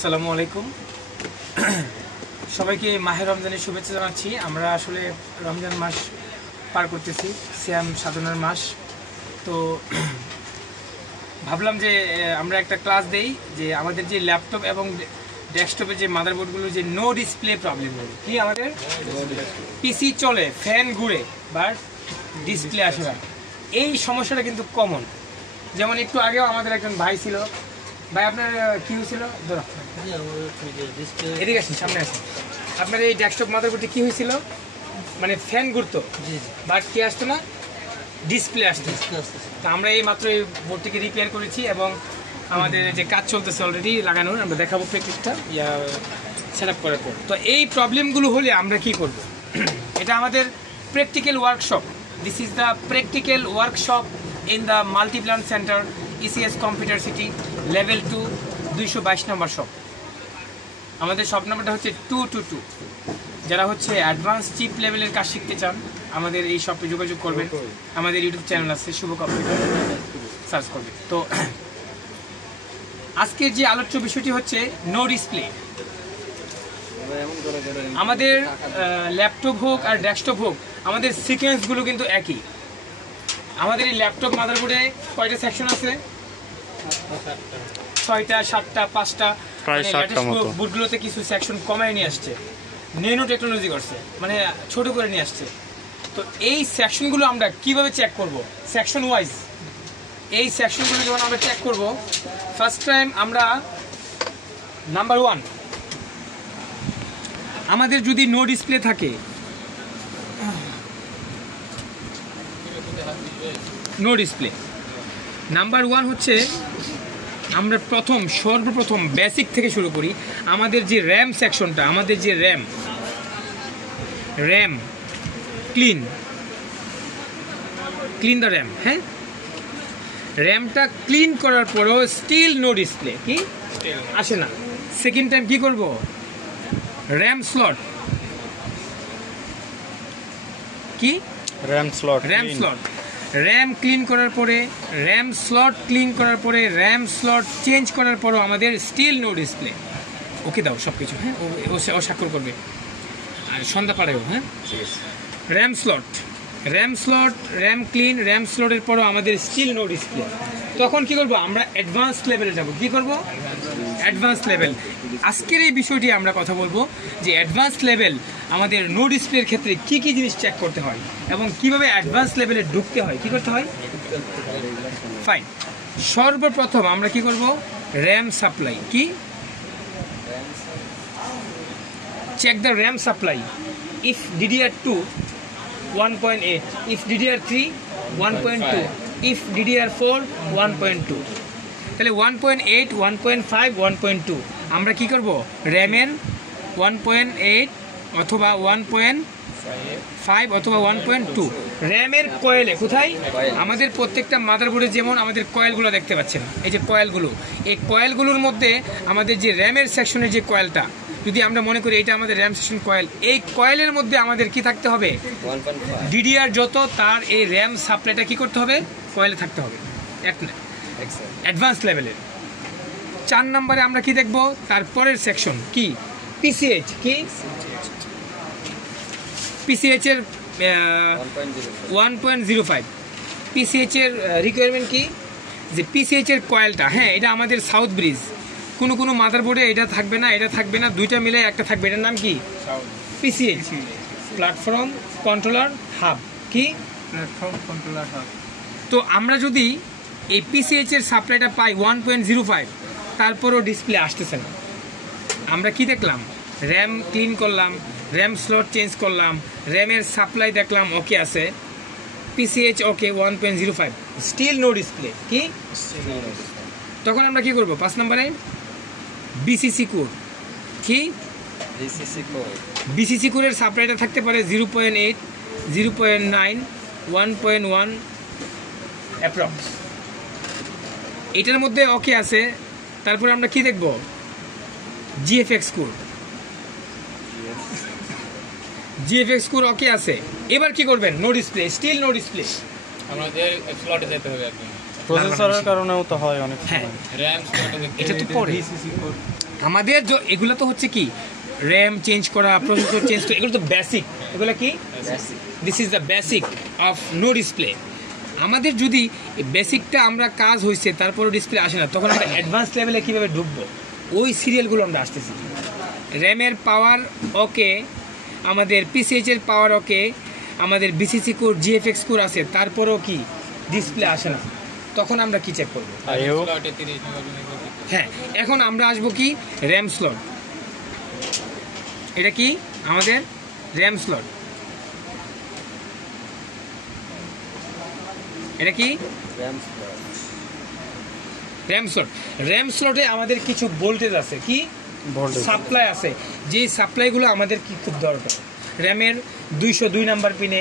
আসসালামু আলাইকুম সবাইকে মাহে রমজানের শুভেচ্ছা জানাচ্ছি। আমরা আসলে রমজান মাস পার করতেছি, সিয়াম সাধনার মাস। তো ভাবলাম যে আমরা একটা ক্লাস দেই যে আমাদের যে ল্যাপটপ এবং ডেস্কটপের যে মাদারবোর্ডগুলো যে নো ডিসপ্লে প্রবলেমগুলো কি, আমাদের পিসি চলে, ফ্যান ঘুরে, বাট ডিসপ্লে আসে না। এই সমস্যাটা কিন্তু কমন। যেমন একটু আগেও আমাদের একজন ভাই ছিল। ভাই আপনার কি হয়েছিল? ধরো এদিকে আসেন, সামনে আসেন। আপনার এই ডেস্কটপ মাদারবোর্ডে কি হয়েছিল? মানে ফ্যান ঘুরতো, বাট কি আসতো না, ডিসপ্লে আসতো। তো আমরা এই মাত্র এই বোর্ডটিকে রিপেয়ার করেছি এবং আমাদের যে কাজ চলতেছে অলরেডি লাগানোর, আমরা দেখাবো প্র্যাকটিসটা সেট আপ করার পর। তো এই প্রবলেমগুলো হলে আমরা কি করব? এটা আমাদের practical workshop. This is the practical workshop in the Multiplan centre, ECS computer city, level 2, 222 number shop. আমাদের শপ নাম্বারটা হচ্ছে 222। যারা হচ্ছে অ্যাডভান্স চিপ লেভেলের কাজ শিখতে চান আমাদের এই শপে যোগাযোগ করবেন। আমাদের ইউটিউব চ্যানেল আছে, শুভ কম্পিউটার, সার্চ করবেন। তো আজকের যে আলোচ্য বিষয়টি হচ্ছে নো ডিসপ্লে। আমাদের ল্যাপটপ হোক আর ডেস্কটপ হোক, আমাদের সিকোয়েন্সগুলো কিন্তু একই। আমাদের এই ল্যাপটপ মাদারবোর্ডে কয়টা সেকশন আছে? 6টা, 7টা, 5টা। বুটগুলোতে কিছু সেকশন কমায় নিয়ে আসছে, নেনো টেকনোলজি করছে, মানে ছোট করে নিয়ে আসছে। তো এই সেকশনগুলো আমরা কিভাবে চেক করব? সেকশন ওয়াইজ এই সেকশনগুলো যখন আমরা চেক করব, ফার্স্ট টাইম আমরা নাম্বার 1, আমাদের যদি নো ডিসপ্লে থাকে, নো ডিসপ্লে, নাম্বার 1 হচ্ছে আমরা সর্বপ্রথম বেসিক থেকে শুরু করি। আমাদের যে র্যাম সেকশনটা, আমাদের যে র্যাম ক্লিন দ্য র্যাম। হ্যাঁ, র্যামটা ক্লিন করার পরেও স্টিল নো ডিসপ্লে, কি আসে না। সেকেন্ড টাইম কি করব? র্যাম স্লট, কি র্যাম স্লট, র্যাম ক্লিন করার পরে, র্যাম স্লট ক্লিন করার পরে, র্যাম স্লট চেঞ্জ করার পরও আমাদের স্টিল নো ডিসপ্লে। ওকে দাও সব কিছু। হ্যাঁ, ও স্বাক্ষর করবে আর সন্ধ্যা পাড়ায়ও। হ্যাঁ, র্যাম ক্লিন, র্যাম স্লটের পরও আমাদের স্টিল নো ডিসপ্লে। তখন কি করব? আমরা অ্যাডভান্স লেভেলে যাব। কি করব? Advance level. আজকের এই বিষয়টি আমরা কথা বলবো যে অ্যাডভান্স লেভেল আমাদের নো ডিসপ্লের ক্ষেত্রে কি কি জিনিস চেক করতে হয় এবং কিভাবে অ্যাডভান্স লেভেলে ঢুকতে হয়, কি করতে হয়। ফাইন। সর্বপ্রথম আমরা কি করব? RAM supply. কি check the RAM supply. If DDR2 1.8, if DDR3 1.2, if DDR4 1.2। তাহলে 1.8, 1.5, 1.2 আমরা কি করব? র্যামের 1.8 অথবা 1.5 অথবা 1.2 র্যামের কয়েলে, কোথায়? আমাদের প্রত্যেকটা মাদারবোর্ডে যেমন আমাদের কয়েলগুলো দেখতে পাচ্ছেন, এই যে কয়েলগুলো, এই কয়েলগুলোর মধ্যে আমাদের যে র্যামের সেকশনের যে কয়েলটা, যদি আমরা মনে করি এটা আমাদের র্যাম সেকশন কয়েল, এই কয়েলের মধ্যে আমাদের কি থাকতে হবে? DDR যত, তার এই র্যাম সাপ্লাইটা কি করতে হবে? কয়েলে থাকতে হবে। অ্যাডভান্স লেভেলের 4 নম্বরে আমরা কি দেখব? তারপরের সেকশন কি? PCH। কি PCH এর 1.05। PCH এর রিকোয়ারমেন্ট কি? যে PCH এর কয়েলটা, হ্যাঁ, এটা আমাদের সাউথ ব্রিজ। কোনো মাদারবোর্ডে এটা থাকবে না, এটা থাকবে না, দুইটা মিলে একটা থাকবে। এটার নাম কি? PCH, platform controller hub. কি প্ল্যাটফর্ম কন্ট্রোলার হাব। তো আমরা যদি এই PCH এর সাপ্লাইটা পাই 1.05, তারপরও ডিসপ্লে আসতেছে না, আমরা কি দেখলাম? র্যাম ক্লিন করলাম, র্যাম স্লট চেঞ্জ করলাম, র্যামের সাপ্লাই দেখলাম ওকে আছে, PCH ওকে, 1.05, স্টিল নো ডিসপ্লে। কি তখন আমরা কি করব? 5 নম্বরে BCC কোর। কি BCC কোরের সাপ্লাইটা থাকতে পারে 0.8, 0.9, 1.1 অ্যাপ্রক্স। এটার মধ্যে ওকে আছে। তারপরে আমরা কি দেখব? GFX কোর ওকে আছে। এবার কি করবেন? No display, still no display. আমাদের স্লটে যেতে হবে একদম। প্রসেসরের কারণেও তো হয় অনেক। হ্যাঁ, এটা তো পরে আমাদের এগুলো তো হচ্ছে কি র্যাম চেঞ্জ করা, প্রসেসর চেঞ্জ করা, এগুলো তো বেসিক। এগুলো কি this is the basic of no display. আমাদের যদি বেসিকটা আমরা কাজ হয়েছে তারপরে ডিসপ্লে আসে না, তখন আমরা অ্যাডভান্স লেভেলে কীভাবে ঢুকবো, ওই সিরিয়ালগুলো আমরা আসতেছি। র্যামের পাওয়ার ওকে, আমাদের পিসিএইচের পাওয়ার ওকে, আমাদের বিসিসি কোর জিএফএক্স কোর আছে, তারপরেও কি ডিসপ্লে আসে না, তখন আমরা কি চেক করবো? হ্যাঁ, এখন আমরা আসবো কি র্যাম স্লট। এটা কি আমাদের র্যাম স্লট। এটা কি র্যাম স্লট। র্যাম স্লটে আমাদের কিছু ভোল্টেজ আছে, কি সাপ্লাই আছে, যে সাপ্লাইগুলো আমাদের কি খুব দরকার। র্যামের 202 নাম্বার পিনে,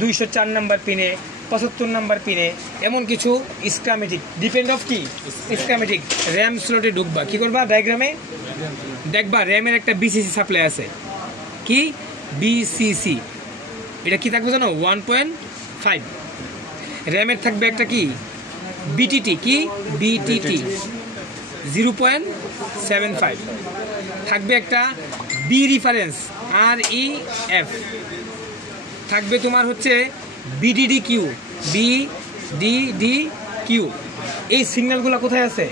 204 নাম্বার পিনে, 75 নাম্বার পিনে, এমন কিছু স্কিমেটিক ডিপেন্ড অফ কি স্কিমেটিক র্যাম স্লটে ঢুকবা। কি করবা? ডায়াগ্রামে দেখবা র্যামের একটা বিসিসি সাপ্লাই আছে, কি বিসিসি। এটা কি থাকবে জানো? 1.5। র্যামের থাকবে একটা কি বিটিটি, কি বিটিটি 0.75 থাকবে, একটা বি রেফারেন্স REF থাকবে, তোমার হচ্ছে বিডিডি কিউ, বিডিডি কিউ। এই সিগন্যালগুলো কোথায় আছে?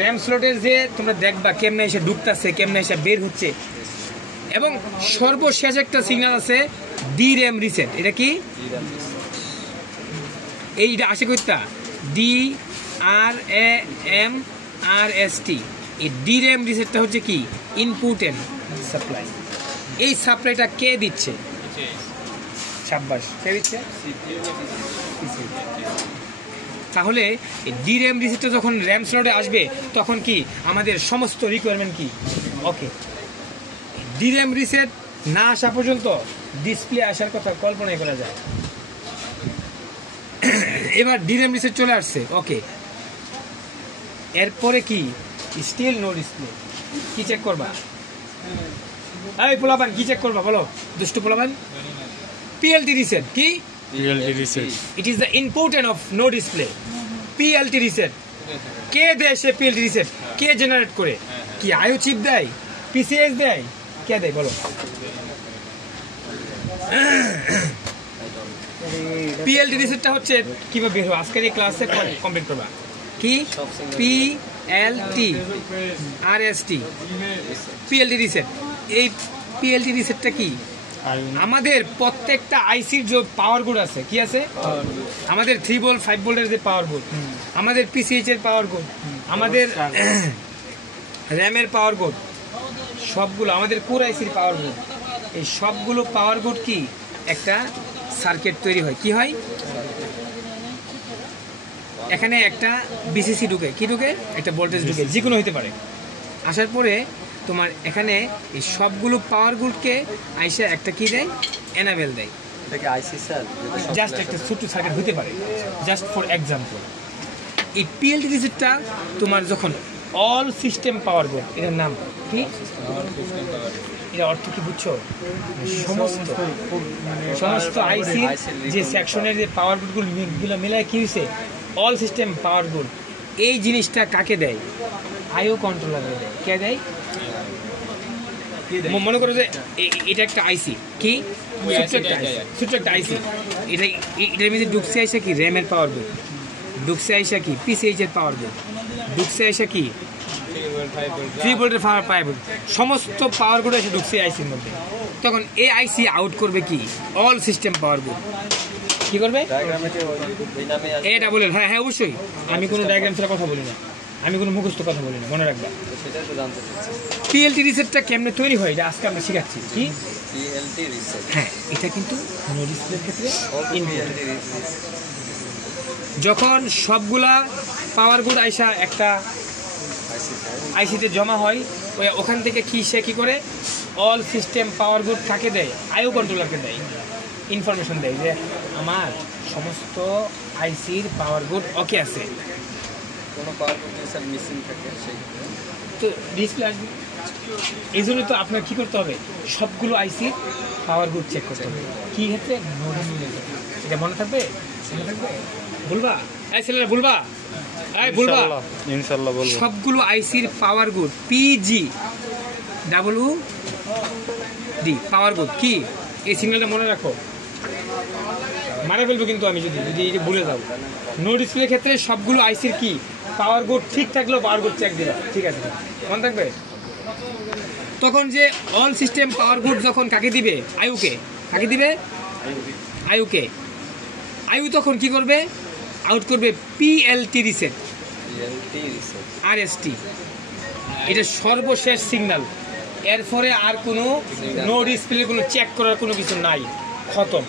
র্যাম স্লটের যে তোমরা দেখবা কেমনে এসে ঢুকতেছে, কেমনে এসে বের হচ্ছে। এবং সর্বশেষ একটা সিগন্যাল আছে ডি র্যাম রিসেট। এটা কি এইটা আসে কইতা DRAMRST। এই ডি র্যাম রিসেটটা হচ্ছে কি ইনপুট এন্ড সাপ্লাই। এই সাপ্লাইটা কে দিচ্ছে? শাবাশ, কে দিচ্ছে? তাহলে ডি র্যাম রিসেটটা যখন র্যাম স্লটে আসবে তখন কি আমাদের সমস্ত রিকোয়ারমেন্ট কি ওকে। ডি র্যাম রিসেট না আসা পর্যন্ত ডিসপ্লে আসার কথা কল্পনাই করা যায়। এবার ডি র্যাম রিসেট চলে আসছে, ওকে। এরপরে কি স্টিল নো ডিসপ্লে। কি চেক করবা? এই পোলাপান কি চেক করবা বলো, দুষ্টু পোলাপান? PLT reset. কি PLT reset? It is the important of no display. PLT reset. কে দেয় সে PLT reset? কে জেনারেট করে? কি আইও চিপ দেয়, PCS দেয়, কে দেয় বলো? PLT resetটা হচ্ছে কিভাবে বের হবে আজকের এই ক্লাসে কমপ্লিট করবা। কি PLT RST PLT reset। এই PLT resetটা কি আমাদের প্রত্যেকটা আইসির যে পাওয়ার বোর্ড আছে, কি আছে আমাদের 3 ভোল্ট 5 ভোল্টের যে পাওয়ার বোর্ড, আমাদের পিসিএইচ এর পাওয়ার বোর্ড, আমাদের র্যামের পাওয়ার বোর্ড, সবগুলো আমাদের কোর আইসির পাওয়ার বোর্ড, এই সবগুলো পাওয়ার বোর্ড কি একটা সার্কিট তৈরি হয়। কি হয়? এখানে একটা বিসিসি ঢুকে, কি ঢুকে একটা ভোল্টেজ ঢুকে, যে কোনো হতে পারে। আসার পরে তোমার এখানে এই সবগুলো পাওয়ার গুডকে আইসা একটা কি দেয়, এনাবেল দেয়। এটাকে আইসি স্যার জাস্ট একটা ছোট্ট সার্কিট হতে পারে, জাস্ট ফর এক্সাম্পল। এই পিএলটি রিসেটটা তোমার যখন অল সিস্টেম পাওয়ার বোর্ড, এটার নাম কি, এটা অর্থ কি বুঝছো? সমস্ত আইসি যে সেকশনের যে পাওয়ার বোর্ডগুলো মিলায় কি হয়েছে অল সিস্টেম পাওয়ার বোর্ড। এই জিনিসটা কাকে দেয়? আইও কন্ট্রোলারে দেয়। কে দেয়? মনে করো যে এটা একটা আইসি, কি ছোট্ট একটা আইসি, এটার মধ্যে ঢুকছে আইসা কি র্যামের পাওয়ার বোর্ড, ঢুকছে আইসা কি পিসিএইচ এর পাওয়ার বোর্ড, ঢুকছে আইসা কি 3 ভোল্টের পাওয়ার বোর্ড, সমস্ত পাওয়ার বোর্ড এসে ঢুকছে আইসির মধ্যে। তখন এই আইসি আউট করবে কি অল সিস্টেম পাওয়ার বোর্ড। কি করবে? এটা বলেন। হ্যাঁ হ্যাঁ অবশ্যই, আমি কোনো ডায়াগ্রাম ছাড়া কথা বলি না, আমি কোনো মুখস্থ কথা বলি না, মনে রাখবা। পিএলটি রিসেটটা কেমনে তৈরি হয় এটা আজকে আমরা শিখাচ্ছি। কি পিএলটি রিসেট? হ্যাঁ, এটা কিন্তু নো ডিসপ্লের ক্ষেত্রে যখন সবগুলা পাওয়ার বোর্ড আইসা একটা আইসিতে জমা হয়, ওখান থেকে কি সে কি করে অল সিস্টেম পাওয়ার বোর্ড কাকে দেয়? আইও কন্ট্রোলারকে দেয়, ইনফরমেশন দেয় যে আমার সমস্ত আইসির পাওয়ার বোর্ড ওকে আছে। কোনো পাওয়ার বোর্ড স্যার মিসিং থাকে সেই তো ডিসপ্লে আসবে। এই জন্য তো আপনার কী করতে হবে, সবগুলো আইসির পাওয়ার বোর্ড চেক করতে হবে। কী ক্ষেত্রে? এটা মনে থাকবে? বলবা এই ছেলেরা বলবা, এই বলবা ইনশাআল্লাহ বলবো। সবগুলো আইসির power good PG W D power good কি এই সিগন্যালটা মনে রাখো, মারা ফেলবো কিন্তু আমি যদি যদি এই যে ভুলে যাও। নো ডিসপ্লে ক্ষেত্রে সবগুলো আইসির কি পাওয়ার গুড ঠিক থাকলেও পাওয়ার গুড চেক দিবা, ঠিক আছে মনে থাকবে। তখন যে অল সিস্টেম পাওয়ার গুড যখন কাকে দিবে, আইউকে কাকে দিবে, আইউকে আইউ তখন কি করবে, আউট করবে পিএলটি রিসেট আরএসটি, এটা সর্বশেষ সিগন্যাল। এরপরে আর কোনো নো ডিসপ্লে কোনো চেক করার কোনো কিছু নাই, খতম।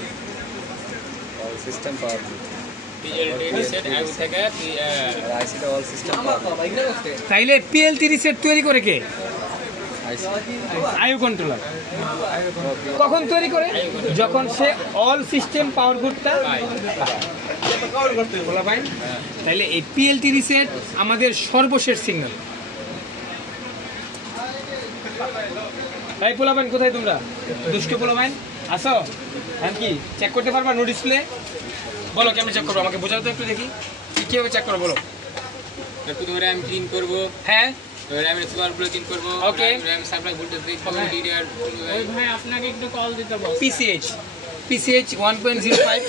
সিস্টেম পাওয়ার তাইলে পিএলটি রিসেট তৈরি করে কে, আইও কন্ট্রোলার। কখন তৈরি করে, যখন সে অল সিস্টেম পাওয়ার গুডটা বলা ভাই। তাইলে এই পিএলটি রিসেট আমাদের সর্বশেষ সিগন্যাল। ভাই পোলাবেন কোথায় তোমরা, দুষ্ট পোলাবেন আসো, আমি কি চেক করতে পারবা নো ডিসপ্লে? বলো কেমন চেক করবো, আমাকে বোঝাও তো একটু দেখি কীভাবে চেক করো বলো। একটু ধরে আমি ক্লিন করবো, হ্যাঁ র্যামের সুপারগুলো ক্লিন করবো, Okay. র্যাম সাপ্লাই ভোল্টেজ দেখবো, ডিডিআর ভাই আপনাকে একটু কল দিতে বলছি। পিসিএইচ 1.05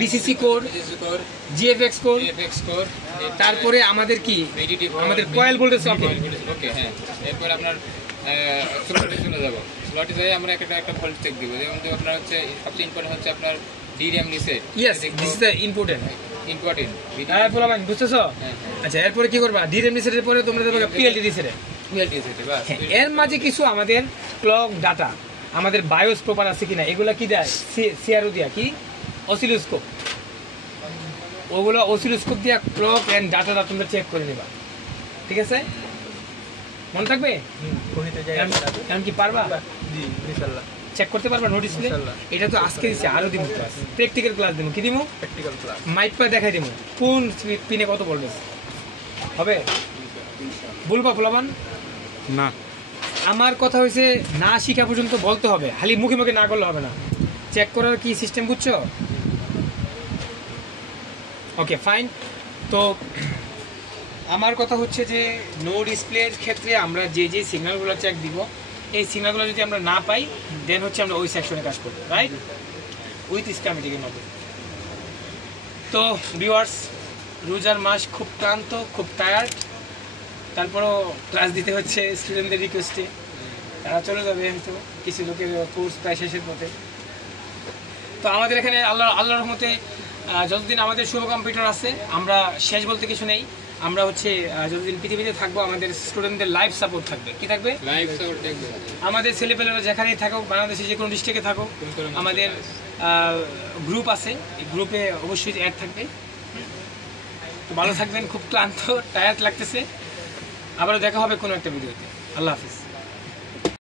BCC code, score, GFX code, FX score, তারপরে আমাদের কি ভিডিটি আমাদের কয়েল ভোল্টেজ ওকে। ওকে হ্যাঁ। এরপর আপনার স্লটে চলে যাবো, স্লটে যাই আমরা একটা ভোল্ট চেক দিব। যেমন যে আপনার হচ্ছে সবচেয়ে ইম্পর্টেন্ট হচ্ছে আপনার DDM reset, yes this is the important. Important. হ্যাঁ পোলাবেন বুঝতেছো? আচ্ছা এরপরে কি করবা, ডিএম রিসেটের পরে তোমরা দেবে পিএলটি রিসেটে। এর মাঝে কিছু আমাদের ক্লক ডাটা, আমাদের বায়োস প্রপার আছে কিনা এগুলা কি দেয়, সিআরও দিয়া কি অসিলোস্কোপ, ওগুলো অসিলোস্কোপ দিয়া ক্লক এন্ড ডাটাটা তোমরা চেক করে নেবা, ঠিক আছে মনে থাকবে। এমন কি পারবা চেক করতে পারবা নো ডিসপ্লে? এটা তো আজকে দিচ্ছে, আরো দিব ক্লাস, প্র্যাকটিক্যাল ক্লাস দিব। কি দিব? Practical class. মাইকটা দেখাই দিব কোন পিনে কত বলবে হবে, বলবা পোলাবান না, আমার কথা হয়েছে না শিখা পর্যন্ত বলতে হবে, খালি মুখে মুখে না করলে হবে না। চেক করার কি সিস্টেম বুঝছো? Okay fine. তো আমার কথা হচ্ছে যে নো ডিসপ্লের ক্ষেত্রে আমরা যে যে সিগন্যালগুলো চেক দিব, এই সিগন্যালগুলো যদি আমরা না পাই দেন হচ্ছে আমরা ওই সেকশনে কাজ করবো, রাইট, উইথ স্ক্যামেটিকের মতো। তো ভিউয়ার্স, রোজার মাস, খুব ক্লান্ত, খুব টায়ার্ড, তারপরও ক্লাস দিতে হচ্ছে স্টুডেন্টদের রিকোয়েস্টে, তারা চলে যাবে হয়তো, কিছু লোকের কোর্স প্রায় শেষের পথে। তো আমাদের এখানে আল্লাহর রহমতে যতদিন আমাদের শুভ কম্পিউটার আছে, আমরা শেষ বলতে কিছু নেই, আমরা হচ্ছে যতদিন পৃথিবীতে থাকবো আমাদের স্টুডেন্টদের লাইফ সাপোর্ট থাকবে। কি থাকবে? লাইভ সাপোর্ট দেখবো। আমাদের ছেলেপেলেরা যেখানেই থাকুক, বাংলাদেশে যে কোনো ডিস্ট্রিক্টে থাকুক, আমাদের গ্রুপ আছে, এই গ্রুপে অবশ্যই অ্যাড থাকবে। তো ভালো থাকবেন, খুব ক্লান্ত টায়ার্ড লাগতেছে, আবারও দেখা হবে কোনো একটা ভিডিওতে। আল্লাহ হাফিজ।